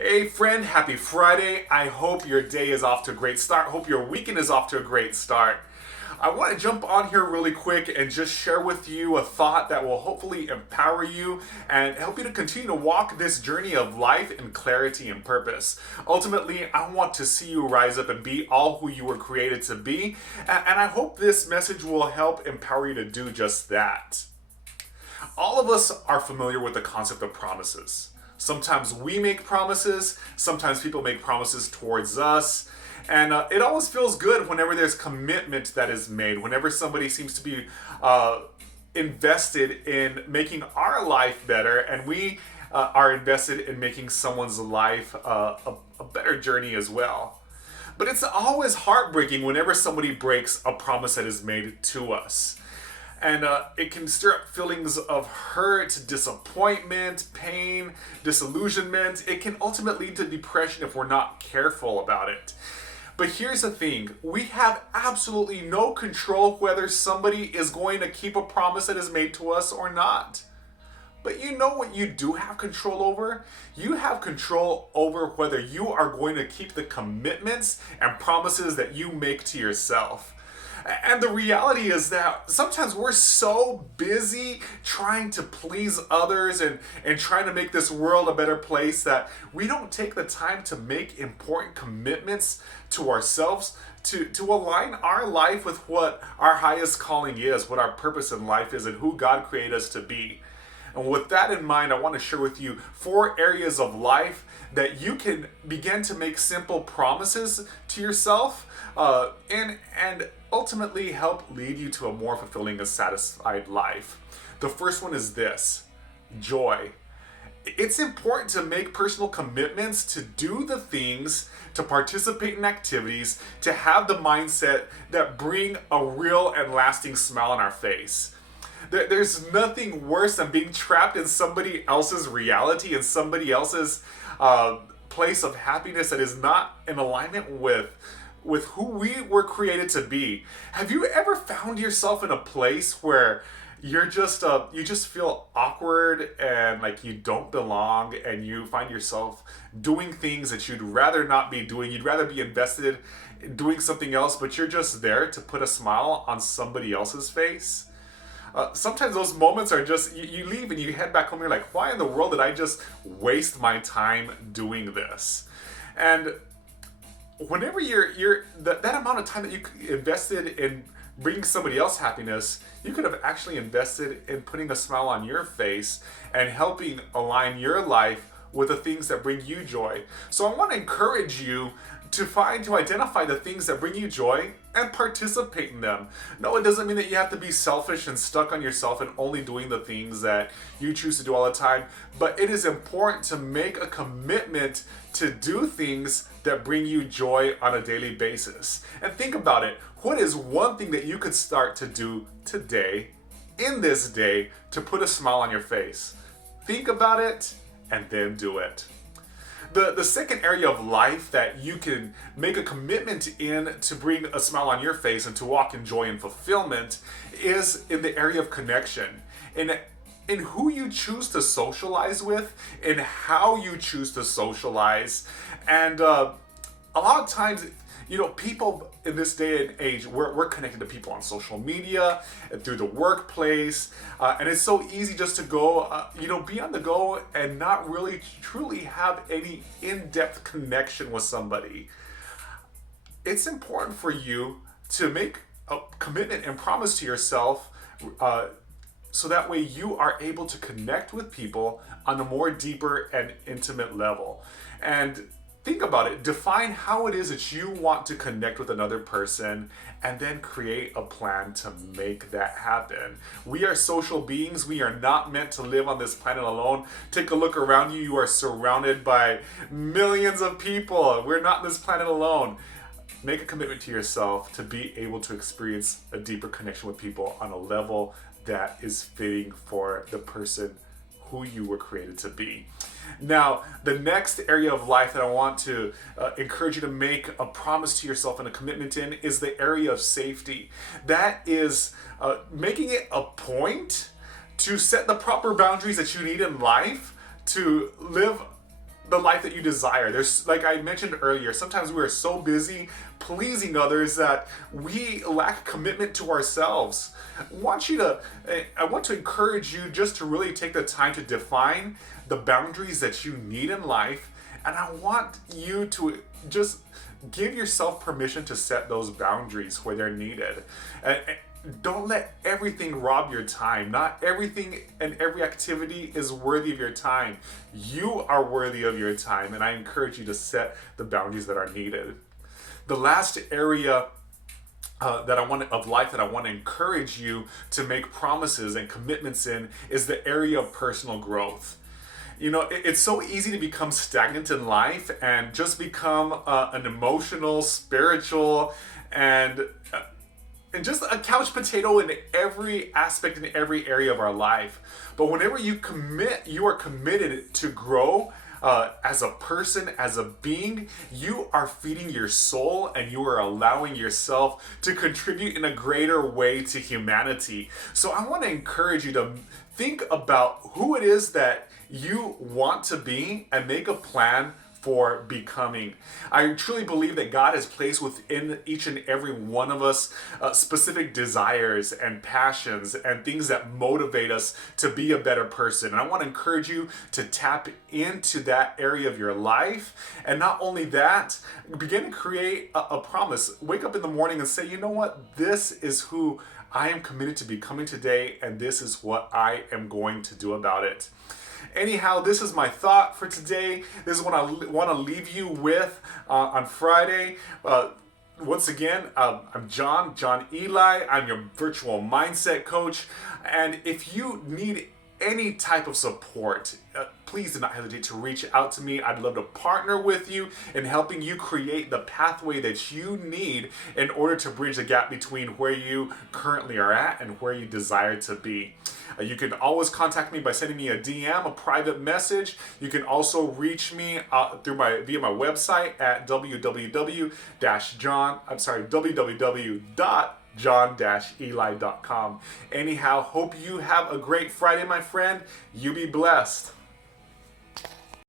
Hey friend, happy Friday. I hope your day is off to a great start. Hope your weekend is off to a great start. I want to jump on here really quick and just share with you a thought that will hopefully empower you and help you to continue to walk this journey of life in clarity and purpose. Ultimately, I want to see you rise up and be all who you were created to be. And I hope this message will help empower you to do just that. All of us are familiar with the concept of promises. Sometimes we make promises, sometimes people make promises towards us, and it always feels good whenever there's commitment that is made, whenever somebody seems to be invested in making our life better, and we are invested in making someone's life a better journey as well. But it's always heartbreaking whenever somebody breaks a promise that is made to us. And it can stir up feelings of hurt, disappointment, pain, disillusionment. It can ultimately lead to depression if we're not careful about it. But here's the thing, we have absolutely no control whether somebody is going to keep a promise that is made to us or not. But you know what you do have control over? You have control over whether you are going to keep the commitments and promises that you make to yourself. And the reality is that sometimes we're so busy trying to please others and trying to make this world a better place that we don't take the time to make important commitments to ourselves to align our life with what our highest calling is, what our purpose in life is, and who God created us to be. And with that in mind, I want to share with you 4 areas of life that you can begin to make simple promises to yourself and ultimately help lead you to a more fulfilling and satisfied life. The first one is this: joy. It's important to make personal commitments to do the things, to participate in activities, to have the mindset that bring a real and lasting smile on our face. There's nothing worse than being trapped in somebody else's reality and somebody else's place of happiness that is not in alignment with who we were created to be. Have you ever found yourself in a place where you're just you just feel awkward and like you don't belong, and you find yourself doing things that you'd rather not be doing? You'd rather be invested in doing something else, but you're just there to put a smile on somebody else's face. Sometimes those moments are just, you leave and you head back home, you're like, why in the world did I just waste my time doing this? And whenever you're that amount of time that you invested in bringing somebody else happiness, you could have actually invested in putting a smile on your face and helping align your life with the things that bring you joy. So I want to encourage you to identify the things that bring you joy and participate in them. No, it doesn't mean that you have to be selfish and stuck on yourself and only doing the things that you choose to do all the time, but it is important to make a commitment to do things that bring you joy on a daily basis. And think about it. What is one thing that you could start to do today, in this day, to put a smile on your face? Think about it and then do it. The second area of life that you can make a commitment in to bring a smile on your face and to walk in joy and fulfillment is in the area of connection. In who you choose to socialize with, in how you choose to socialize. And a lot of times, people in this day and age, we're connected to people on social media and through the workplace, and it's so easy just to go, be on the go and not really truly have any in-depth connection with somebody. It's important for you to make a commitment and promise to yourself, so that way you are able to connect with people on a more deeper and intimate level. And think about it. Define how it is that you want to connect with another person, and then create a plan to make that happen. We are social beings. We are not meant to live on this planet alone. Take a look around you. You are surrounded by millions of people. We're not on this planet alone. Make a commitment to yourself to be able to experience a deeper connection with people on a level that is fitting for the person who you were created to be. Now, the next area of life that I want to encourage you to make a promise to yourself and a commitment in is the area of safety. That is making it a point to set the proper boundaries that you need in life to live the life that you desire. There's, like I mentioned earlier, sometimes we're so busy pleasing others that we lack commitment to ourselves. I want to encourage you just to really take the time to define the boundaries that you need in life, and I want you to just give yourself permission to set those boundaries where they're needed. Don't let everything rob your time. Not everything and every activity is worthy of your time. You are worthy of your time, and I encourage you to set the boundaries that are needed. The last area of life that I want to encourage you to make promises and commitments in is the area of personal growth. You know, it's so easy to become stagnant in life and just become an emotional, spiritual, and just a couch potato in every aspect, in every area of our life. But whenever you commit, you are committed to grow as a person, as a being. You are feeding your soul, and you are allowing yourself to contribute in a greater way to humanity. So I want to encourage you to think about who it is that you want to be and make a plan for becoming. I truly believe that God has placed within each and every one of us specific desires and passions and things that motivate us to be a better person. And I want to encourage you to tap into that area of your life. And not only that, begin to create a promise. Wake up in the morning and say, you know what? This is who I am committed to becoming today, and this is what I am going to do about it. Anyhow, this is my thought for today. This is what I want to leave you with on Friday. Once again, I'm John Eli. I'm your virtual mindset coach. And if you need any type of support, please do not hesitate to reach out to me. I'd love to partner with you in helping you create the pathway that you need in order to bridge the gap between where you currently are at and where you desire to be. You can always contact me by sending me a DM, a private message. You can also reach me via my website at www.john-eli.com. Anyhow, hope you have a great Friday, my friend. You be blessed.